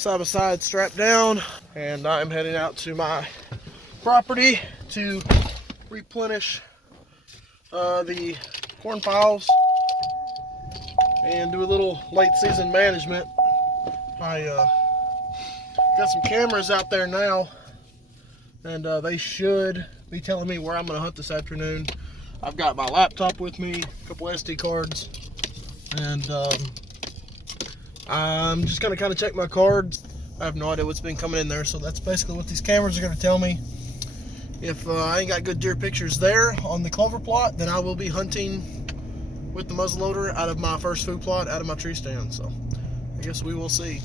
side by side strapped down, and I'm heading out to my property to replenish the corn piles and do a little late season management. I got some cameras out there now, and they should be telling me where I'm going to hunt this afternoon. I've got my laptop with me, a couple SD cards, and I'm just going to kind of check my cards. I have no idea what's been coming in there, so that's basically what these cameras are going to tell me. If I ain't got good deer pictures there on the clover plot, then I will be hunting with the muzzleloader out of my first food plot, out of my tree stand. So I guess we will see.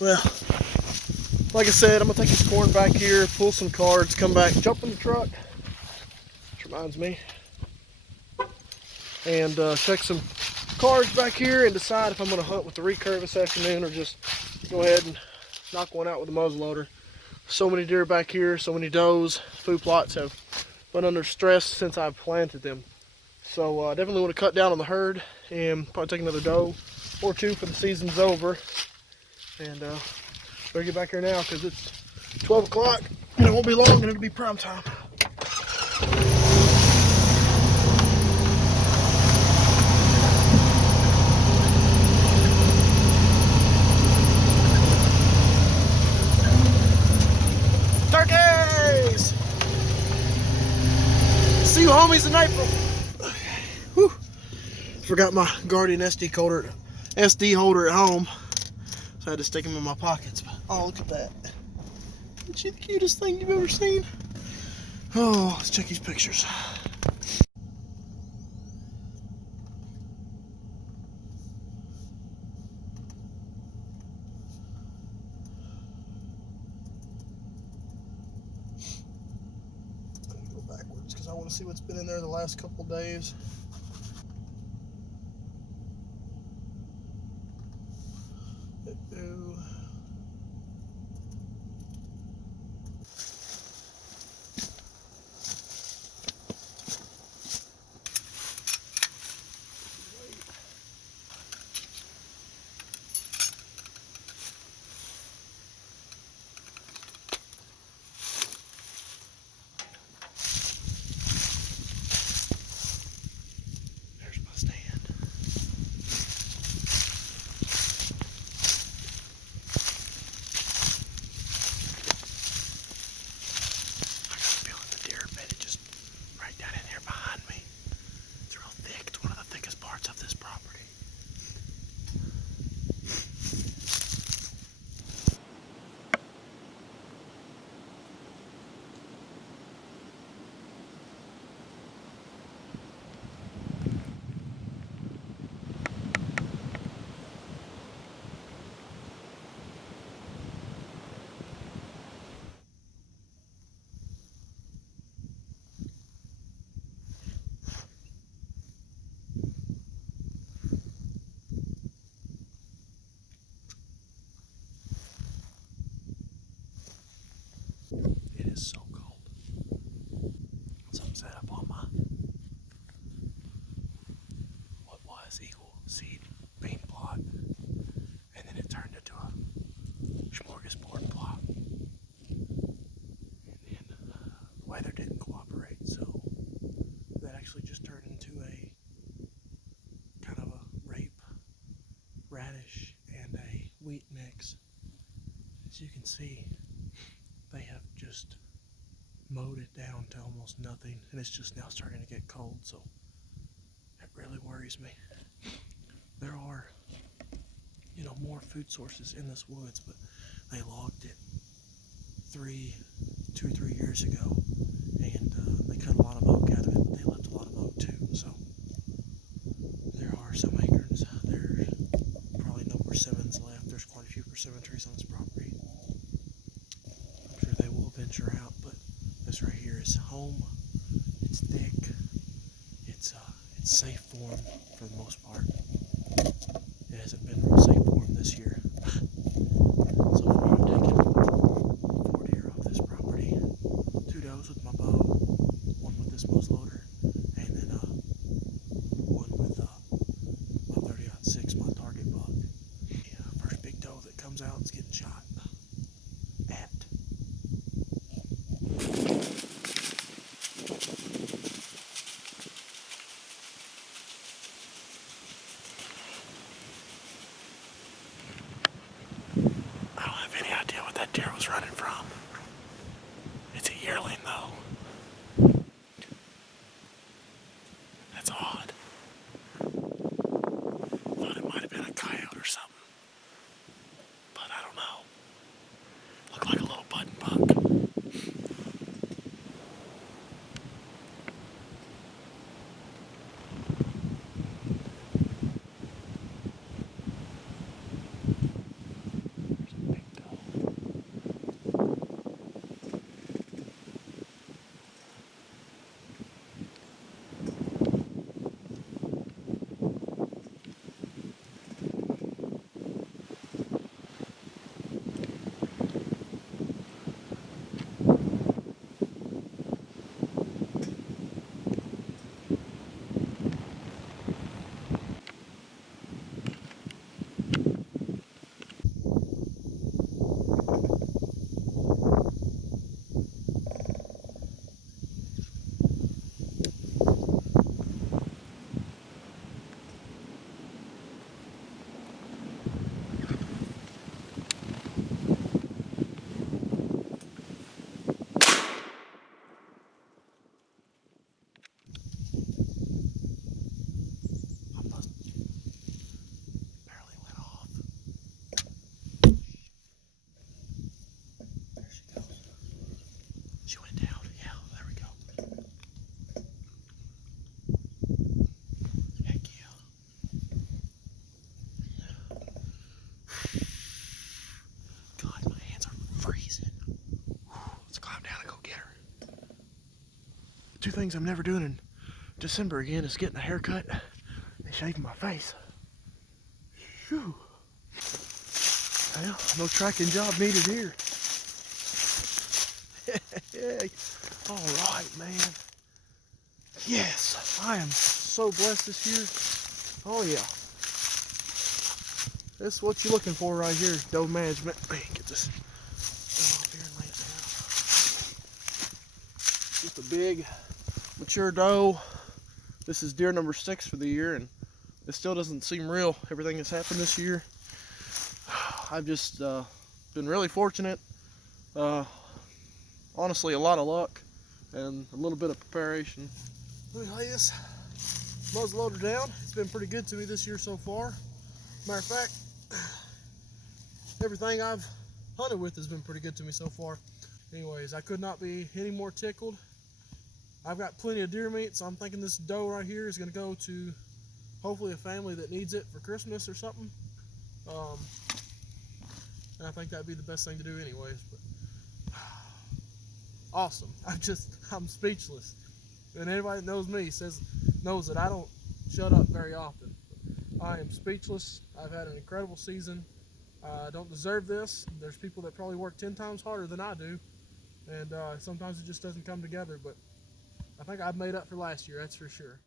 Well, like I said, I'm gonna take this corn back here, pull some cards, come back, jump in the truck, which reminds me, and check some cards back here and decide if I'm gonna hunt with the recurve this afternoon or just go ahead and knock one out with the muzzleloader. So many deer back here, so many does. Food plots have been under stress since I've planted them. So I definitely want to cut down on the herd and probably take another doe or two for the season's over. And better get back here now because it's 12 o'clock and it won't be long and it'll be prime time. Turkeys! See you homies in April. Whew. Forgot my Guardian SD holder at home. So I had to stick them in my pockets. But, oh, look at that. Isn't she the cutest thing you've ever seen? Oh, let's check these pictures. I'm going to go backwards because I want to see what's been in there the last couple days. It is so cold. So I'm set up on my what was eagle seed bean plot, and then it turned into a smorgasbord plot. And the weather didn't cooperate, so that actually just turned into a kind of a rape, radish, and a wheat mix. As you can see, they have just mowed it down to almost nothing, and it's just now starting to get cold, so it really worries me. There are, more food sources in this woods, but they logged it 2 or 3 years ago, and they cut a lot of oak out of it, but they left a lot of oak too, so there are some acorns. There's probably no persimmons left. There's quite a few persimmon trees on this property. I'm sure they will venture out, but this right here is home. It's thick. It's safe for them for the most part. It hasn't been real safe for them this year. So far I've taken 4 deer off this property, 2 does with my bow, 6 my target buck. Yeah, first big doe that comes out is getting shot at. I don't have any idea what that deer was running from. It's a yearling though. That's odd. Thought it might have been a coyote or something. But I don't know. Looked like a little button buck. There's a big doe. Barely went off. There she goes. She went down. Yeah, there we go. Heck yeah. God, my hands are freezing. Let's climb down and go get her. The two things I'm never doing in December again is getting a haircut and shaving my face. Whew. Well, no tracking job needed here. All right, man. Yes, I am so blessed this year. Oh yeah. This is what you're looking for right here, doe management. Man, get this doe off here and lay it down. Just a big, mature doe. This is deer number 6 for the year, and it still doesn't seem real, everything that's happened this year. I've just been really fortunate. Honestly, a lot of luck and a little bit of preparation. Let me lay this muzzleloader down. It's been pretty good to me this year so far. Matter of fact, everything I've hunted with has been pretty good to me so far. Anyways, I could not be any more tickled. I've got plenty of deer meat, so I'm thinking this doe right here is going to go to hopefully a family that needs it for Christmas or something. And I think that'd be the best thing to do anyways. But awesome. I'm speechless. And anybody that knows me knows that I don't shut up very often. I am speechless. I've had an incredible season. I don't deserve this. There's people that probably work 10 times harder than I do. And sometimes it just doesn't come together. But I think I've made up for last year, that's for sure.